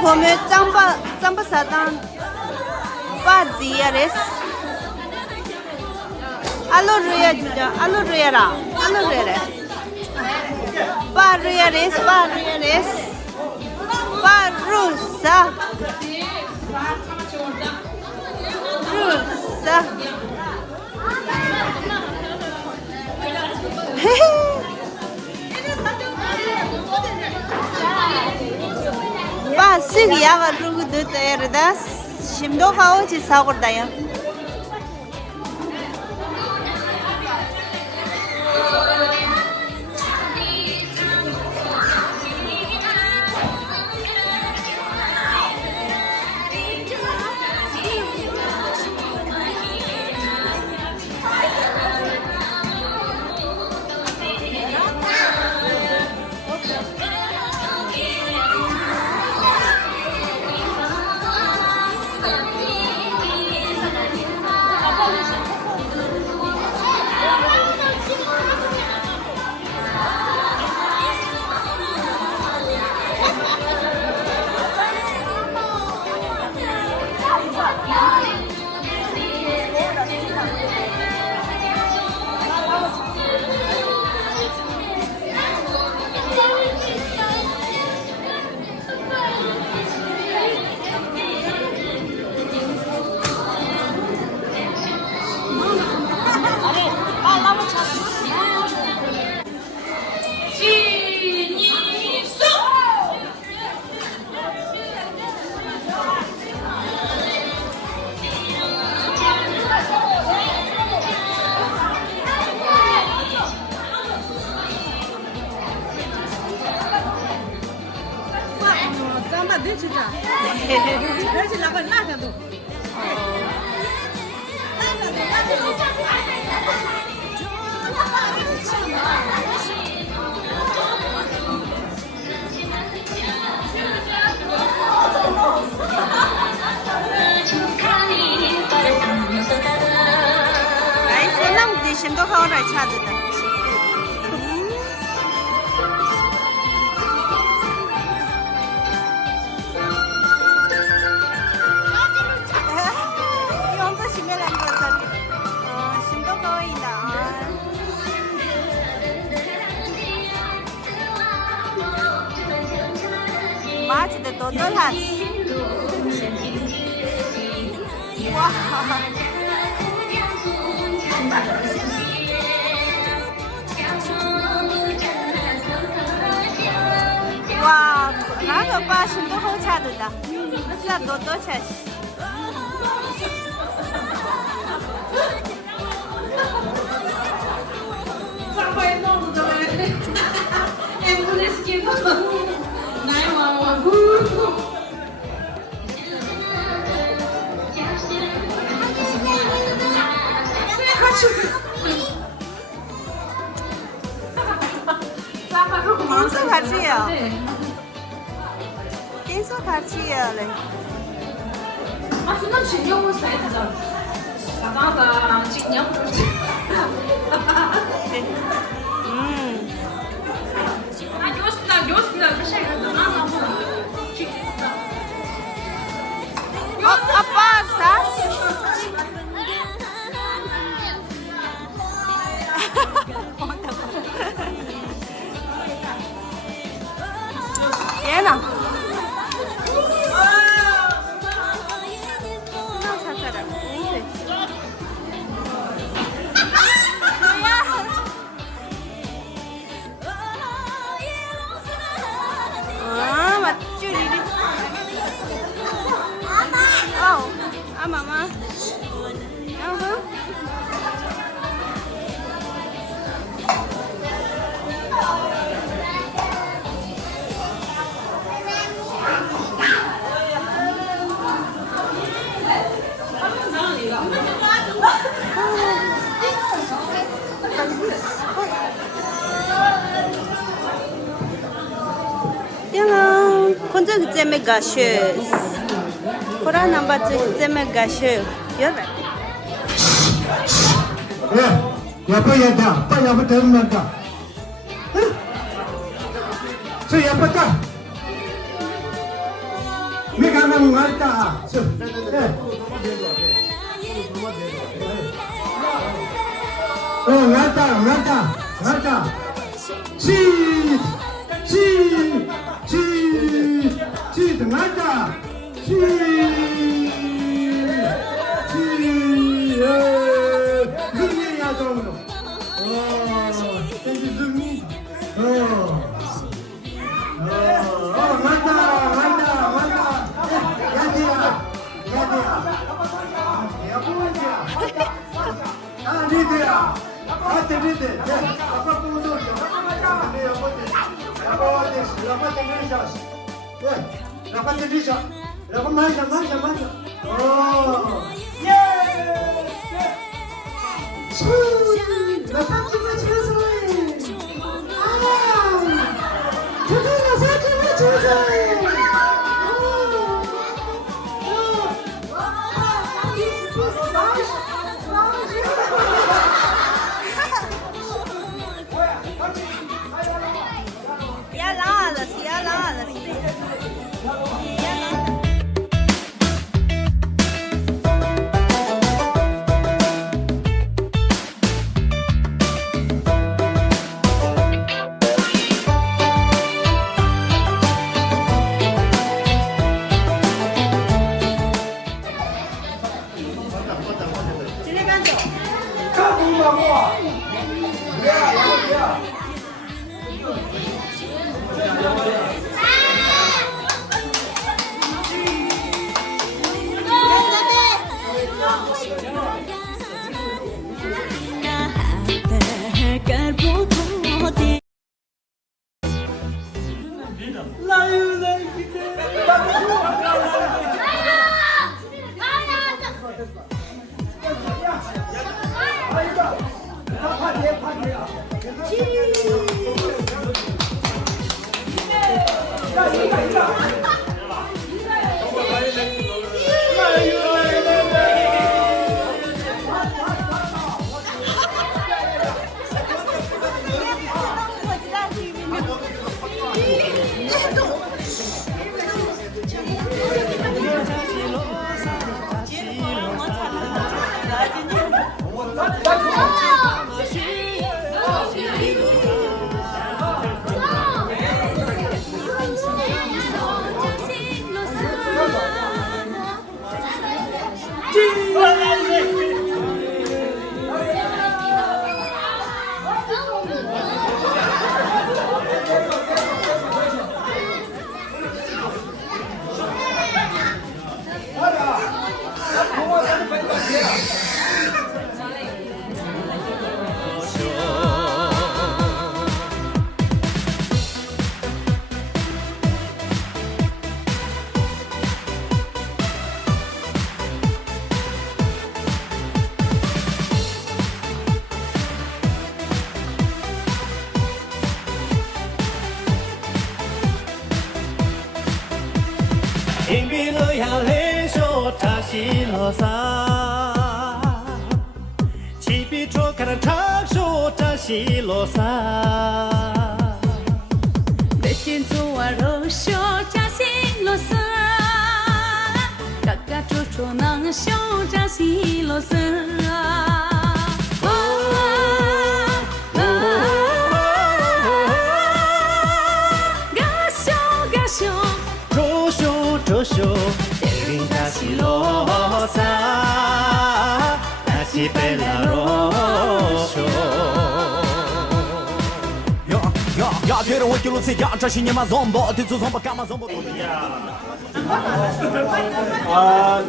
보면 짬바 사단 바지야레스 알로르야 주자 알로르야라 알로르야레 바르야레스 바르야레스 바루사 루사 바스기야가 루구드 때르다스 심도 가오지 사고다야 심도 가오라 차드다 이혼도 심해란 거잖아 심도 가오이다 마치도 도돌하지 와 와, 나도 봐 심도 호차도다. 진짜 도도차. Em muốn lên skin không? Này mà 딘소 같이요. 딘소 같이요. 아, 진짜 진영을 사이트다. 나가 진영. 아, 요스나 그 시간 나가 뭐. 아빠 사? 얘나. 아, 맞죠, 리리. 아, 마마. 혼자 그쯤에 가셔. 코라 넘버 그쯤에 가셔. 여봐. 예, 옆에 있다. 빨리 옆에 대는다. 저 옆에 가. 가면 왔다. 왔다. 시, 왔다. 흥미야 정도. thank you, Zumi. 왔다. 리드야. 리드. 아빠 보고 Ya la了，ya la了。直接搬走。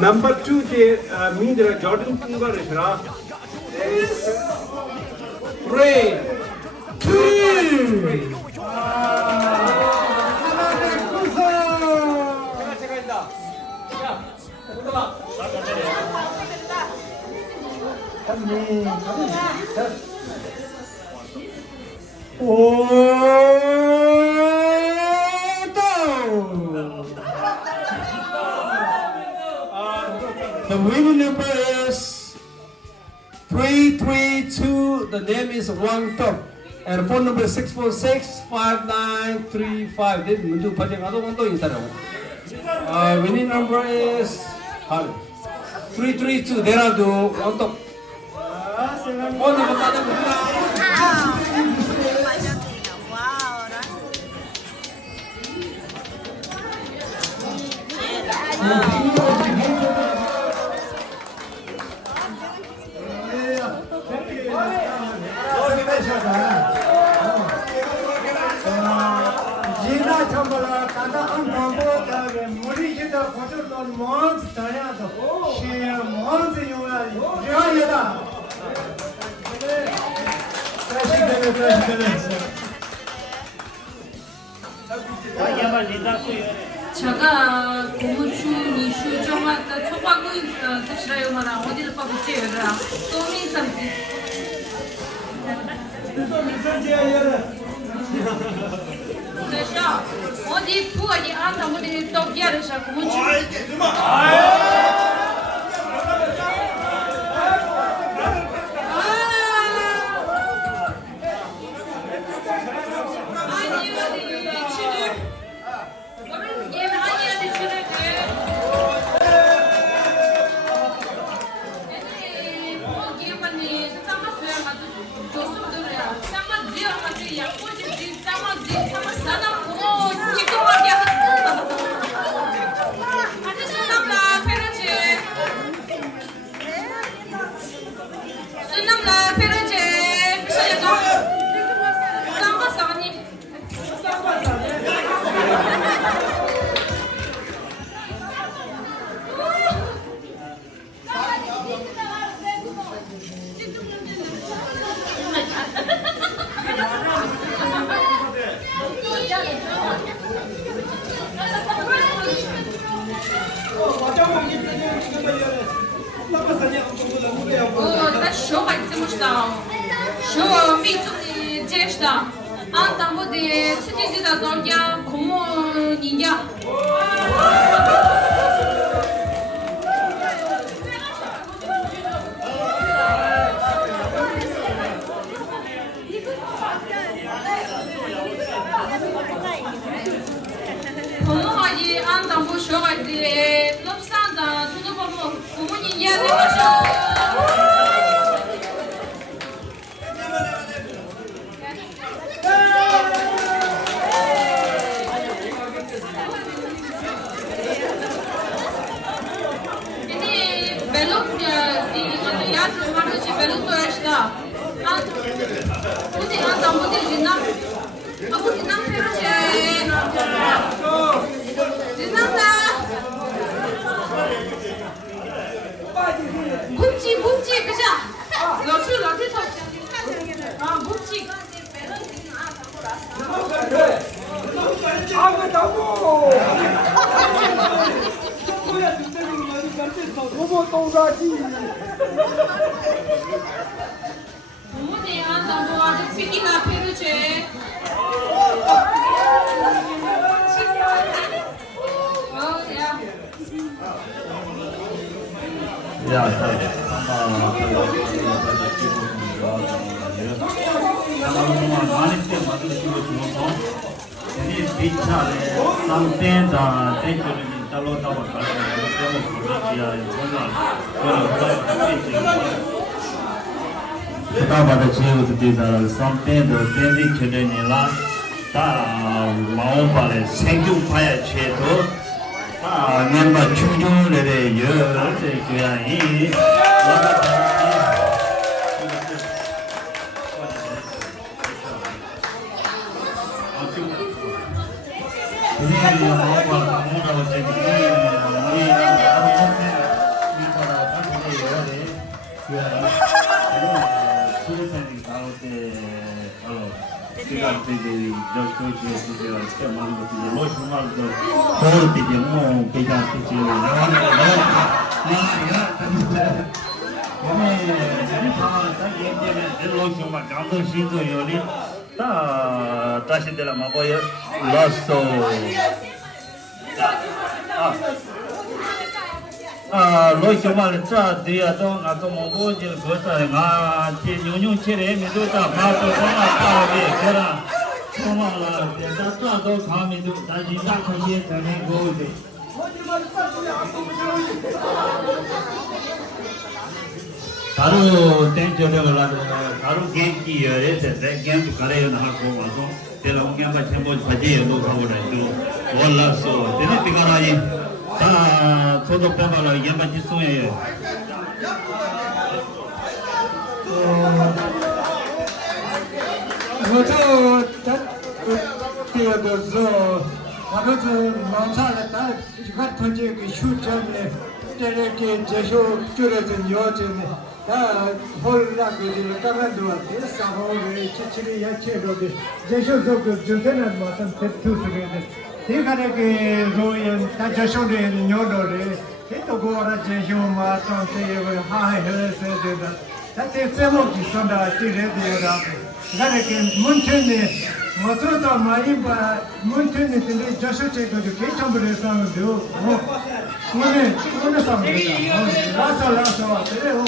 Number 2 제 민들아 조던 풍가르시라. 3, 2. The winning number is 332. The name is Wang Tok. And phone number is 646-5935. This is Mundu Pajang. Ado Wang Tok inside. Winning number is 332. 내라도 원톱. 오늘 못하는 겁니다. 와우, Jina chambala kata angkambo kage muri kita kotor don mons tanya to she mons yola yola 제가 고무추 니슈 정말 초밥을 드시라요 말아 어디를 빠고 찌여라 또미 삼지 그래서 어디 부어니 안다 어디 또 기다려서 고무추 아니 어디 치료 너는 얘는 아니야 치료 애들이 뭐 기억하니 짱맛을 가지고 조수들이야 짱맛 지어 가지고 약꼬지 짱맛 싸나 뭐 기도하게 아저씨 남라 페르지 순남라 페르지 미쳐야죠 짱맛 싸니那小孩子么知道？小民族的知识的，俺当我的自己的老家，空么人家。空么哈的，俺当我小孩子，老三的，土豆包么，空么人家那个小。 묵지 그죠? 러트 아 묵지 부모님 한다고 아주 피기나 페르제 Ja, member 충전을 해요. 그냥 다시 데라 마보여 라스토 로이쇼말 자 디아도 나도 모보질 거다가 제 용용체레 미도다 마도 나타게 그라 소마라 대다도 감이도 다시 나타게 되는 거지 바로 땡겨내고 바로 갱기 열에서 갱도 가래요 나고 와서 내가 갱가 전부 바지에 놓고 그래도 몰랐어. 되는 비가라니 다 저도 빼발라 양반 지송에 저도 그래도 아버지 남사가 이거 던지 그 슈점에 때리게 제쇼 줄어든 요즘에 다 홀라고 까만도 사고를 치치리 야채로도 제쇼도 그 주세는 마찬 대투스게 대가게 로연 다 제쇼를 뇨로를 또 고라 제쇼 마찬 세요 하해서 되다 다때 세모기 선다 찌레디라 가게 문체네 맞다 마이바 문체네 근데 제쇼체도 개참을 해서도 오늘 상대다 라서 그래요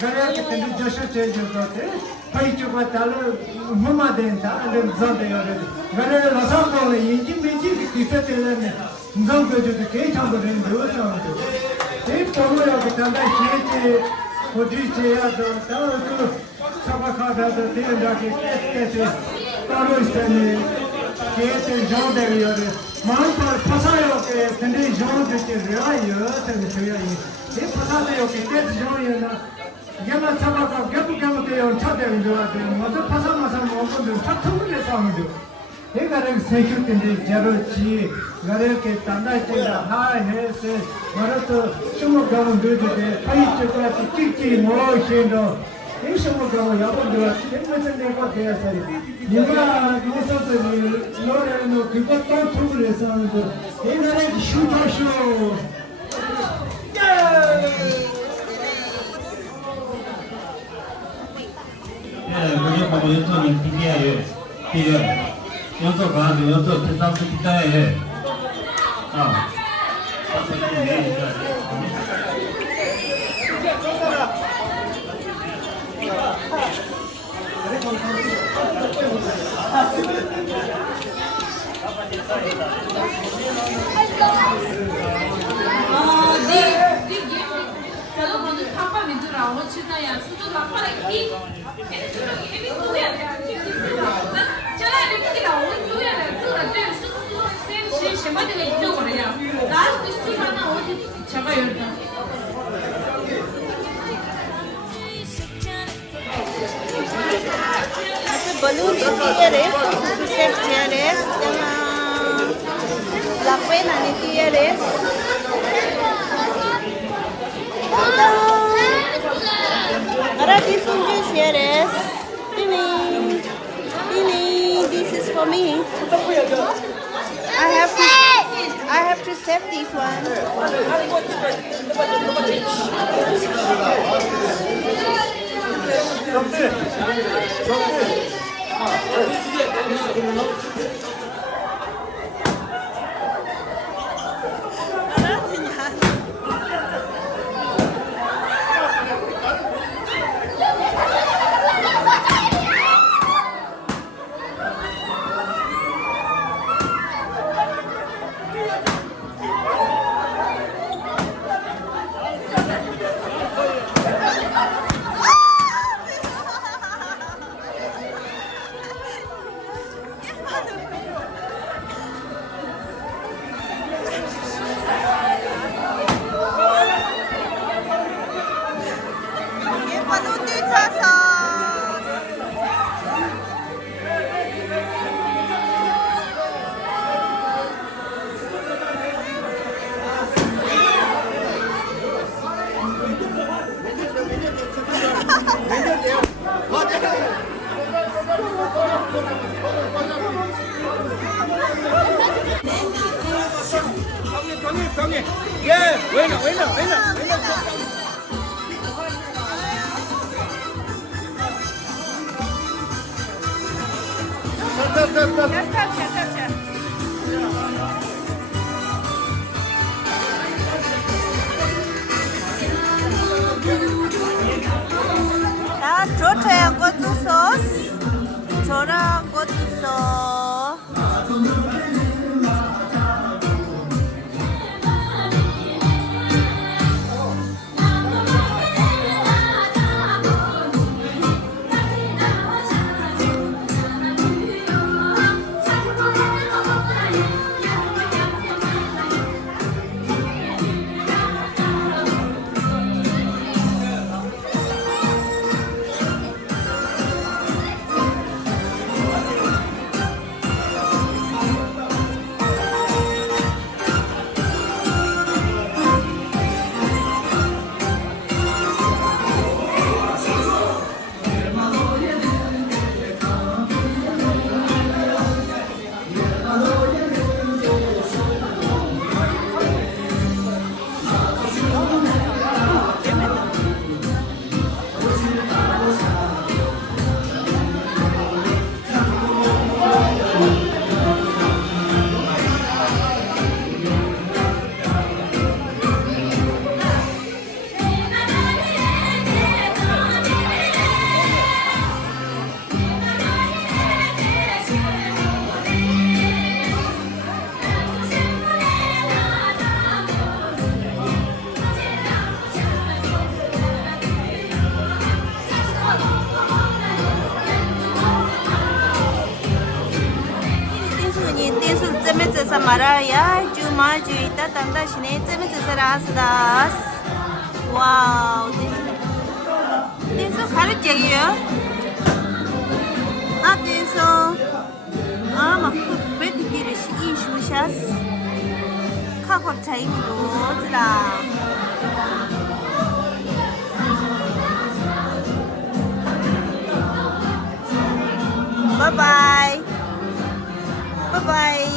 가게 근데 제쇼체도 파이주가 달로 무마된다 안된 자대요 가게 라서도 인지 미지 기세되는 인정도도 개참을 해서 이 포로야 그단다 제제 어디제야도 다도 사바카다도 되는다게 깨끗이 따로 있으니 계속 정대요 마음껏 파사요 게 근데 정대요 생겨요 이 파사요 게 계속 정이나 이게만 사바카 개부개부대요 찾대요 먼저 파사마사 먹고도 착통을 싸우는데 내가는 세큐인데 저렇지 가르게 단다이가 하해서 말아서 숨어가는 데에 파이트가 찍지 못해도 이 숨어가고 야본도 때문에 내가 돼서 내가 그래서 노래는 그것도 통해서 내가 슈터쇼 예, 그게 바로 연속인 TV예요. 연속 가는 연속 대상수 기타에 balloon ni Tieres, Susek Tieres, la pena ni Tieres. Ahora disunji Tieres, Ini, this is for me. I have to save this one. Tony. Yeah, buena. 자, 조차야 고추소스. 조라 고추소스. samaraya cuma juita tanda shine tsemit sarasdas. Wow, this so khar jagiyo. This so ama bet girish ishmushas. Khapor time dozla. Bye bye. Bye bye.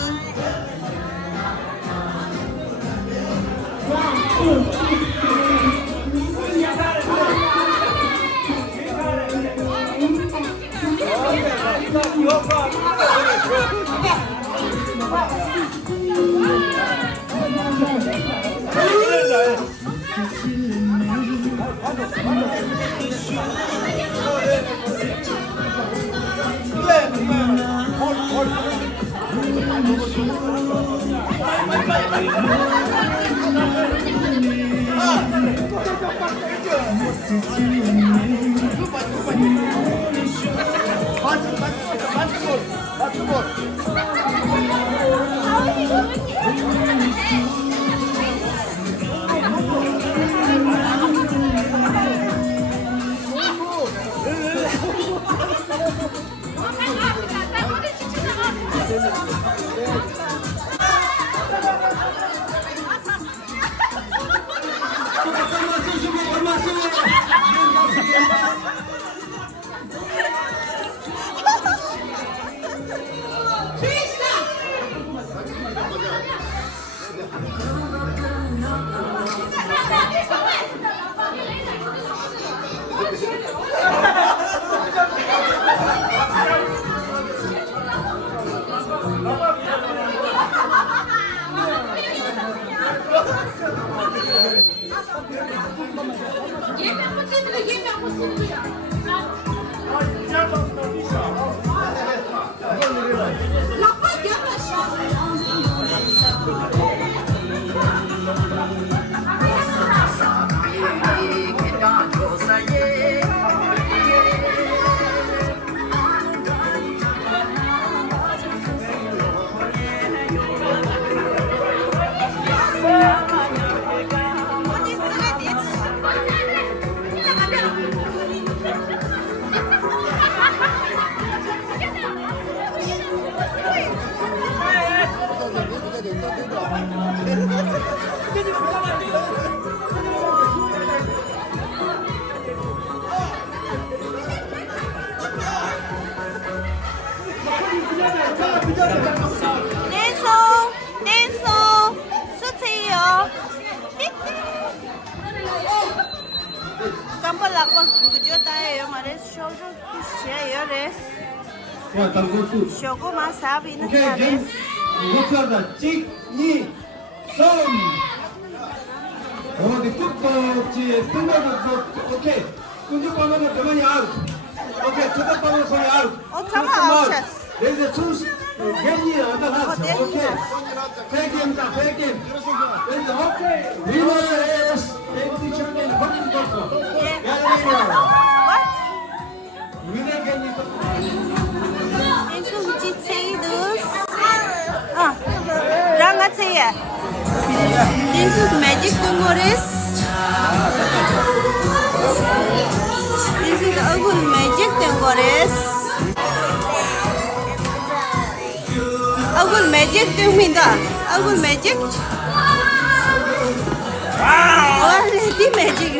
Shogo masabi na Okay, James. What's up? Chick, ni, som. Oh, the football, okay. Kunju pamano jamani out. Okay, chota pamano koi out. Oh, tama out. There is a choose. Game ni anda has. Okay. Fair game ta, fair game. Okay. Winner is Deputy Champion Hockey Coach. What? Winner game is Into details. Rangataya. This is magic Congress. This is Agul magic Congress. Agul magic Tumida. Agul magic. Wow! Already magic.